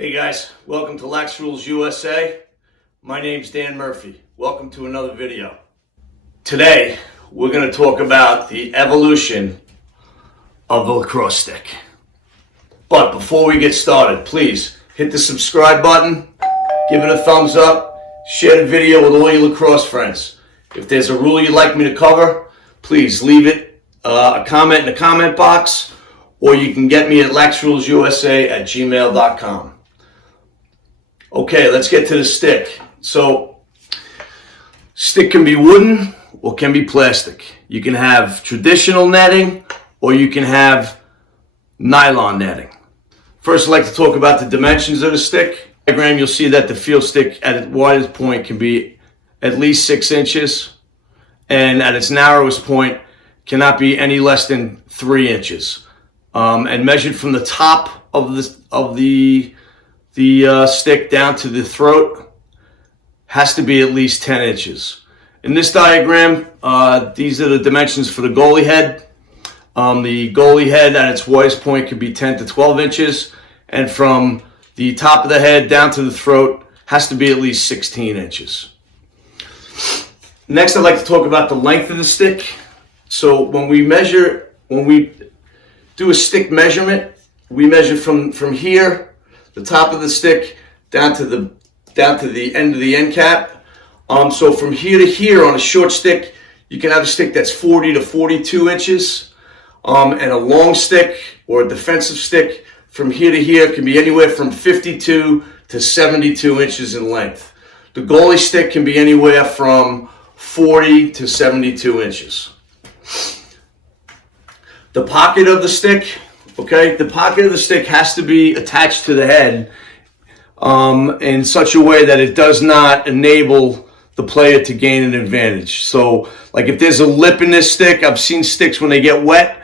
Hey guys, welcome to Laxrules USA. My name's Dan Murphy. Welcome to another video. Today, we're going to talk about the evolution of the lacrosse stick. But before we get started, please hit the subscribe button, give it a thumbs up, share the video with all your lacrosse friends. If there's a rule you'd like me to cover, please leave it a comment in the comment box, or you can get me at laxrulesusa@gmail.com. Okay, let's get to the stick. So, stick can be wooden or can be plastic. You can have traditional netting or you can have nylon netting. First, I'd like to talk about the dimensions of the stick. Diagram, you'll see that the field stick at its widest point can be at least 6 inches, and at its narrowest point cannot be any less than 3 inches. And measured from the top of the stick down to the throat has to be at least 10 inches. In this diagram, these are the dimensions for the goalie head. The goalie head at its widest point could be 10 to 12 inches, and from the top of the head down to the throat has to be at least 16 inches. Next, I'd like to talk about the length of the stick. So when we do a stick measurement, we measure from here, the top of the stick, down to the end of the end cap. So from here to here on a short stick, you can have a stick that's 40 to 42 inches. And a long stick or a defensive stick from here to here can be anywhere from 52 to 72 inches in length. The goalie stick can be anywhere from 40 to 72 inches. The pocket of the stick, okay, the pocket of the stick has to be attached to the head in such a way that it does not enable the player to gain an advantage. So, like if there's a lip in this stick, I've seen sticks when they get wet,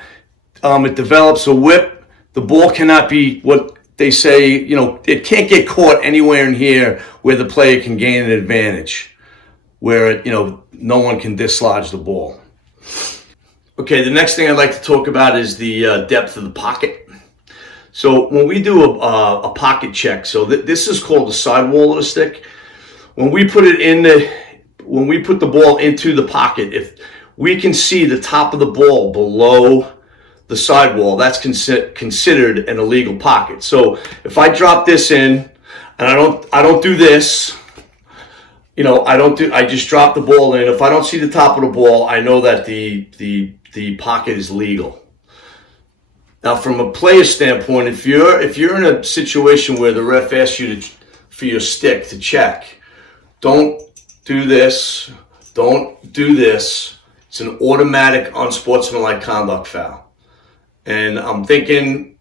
it develops a whip. The ball cannot be what they say, it can't get caught anywhere in here where the player can gain an advantage, where no one can dislodge the ball. Okay, the next thing I'd like to talk about is the depth of the pocket. So when we do a pocket check, so this is called the sidewall of the stick. When we put the ball into the pocket, if we can see the top of the ball below the sidewall, that's considered an illegal pocket. So if I drop this in, and I don't do this, I just drop the ball in. If I don't see the top of the ball, I know that the pocket is legal. Now, from a player standpoint, if you're in a situation where the ref asks you for your stick to check, don't do this. Don't do this. It's an automatic unsportsmanlike conduct foul. And I'm thinking,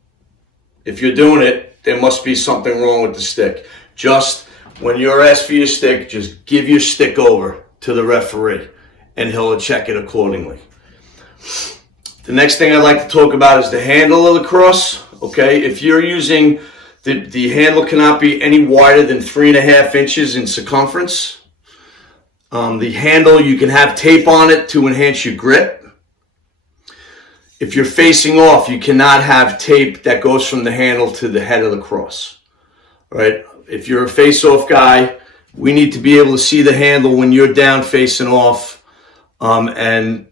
if you're doing it, there must be something wrong with the stick. Just when you're asked for your stick, just give your stick over to the referee, and he'll check it accordingly. The next thing I'd like to talk about is the handle of the lacrosse. Okay, if you're using, the handle cannot be any wider than 3.5 inches in circumference. The handle, you can have tape on it to enhance your grip. If you're facing off, you cannot have tape that goes from the handle to the head of the crosse. All right, if you're a face-off guy, we need to be able to see the handle when you're down facing off, and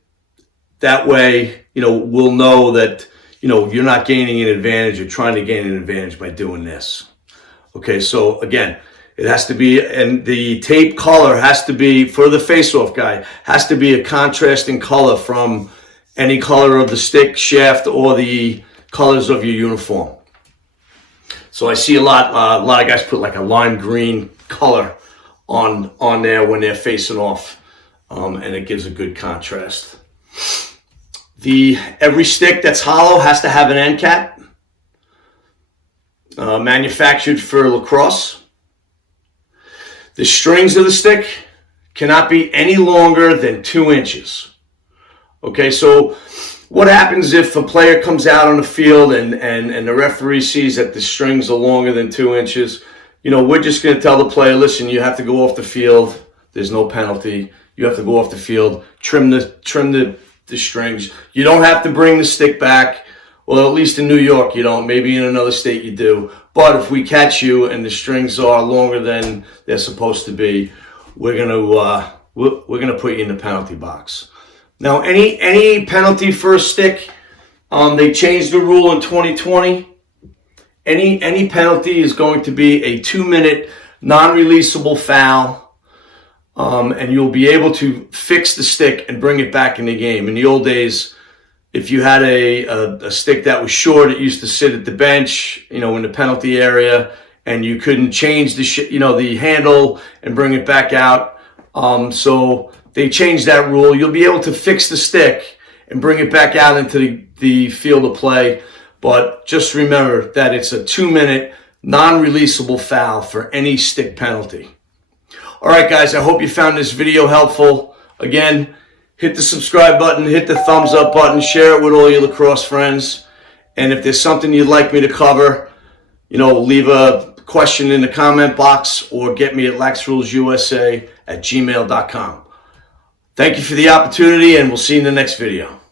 that way, we'll know that, you're not gaining an advantage or trying to gain an advantage by doing this. Okay, so again, it has to be, and the tape color has to be, for the face-off guy, has to be a contrasting color from any color of the stick, shaft, or the colors of your uniform. So I see a lot of guys put like a lime green color on there when they're facing off, and it gives a good contrast. Every stick that's hollow has to have an end cap, manufactured for lacrosse. The strings of the stick cannot be any longer than 2 inches. Okay, so what happens if a player comes out on the field and the referee sees that the strings are longer than 2 inches? We're just going to tell the player, listen, you have to go off the field. There's no penalty. You have to go off the field, trim the strings. You don't have to bring the stick back. Well, at least in New York you don't. Maybe in another state you do. But if we catch you and the strings are longer than they're supposed to be, we're gonna put you in the penalty box. Now, any penalty for a stick, they changed the rule in 2020. Any penalty is going to be a 2-minute non-releasable foul, and you'll be able to fix the stick and bring it back in the game. In the old days, if you had a stick that was short, it used to sit at the bench, in the penalty area, and you couldn't change the handle and bring it back out. So they changed that rule. You'll be able to fix the stick and bring it back out into the field of play. But just remember that it's a 2-minute non-releasable foul for any stick penalty. All right, guys, I hope you found this video helpful. Again, hit the subscribe button, hit the thumbs up button, share it with all your lacrosse friends. And if there's something you'd like me to cover, leave a question in the comment box or get me at laxrulesusa@gmail.com. Thank you for the opportunity, and we'll see you in the next video.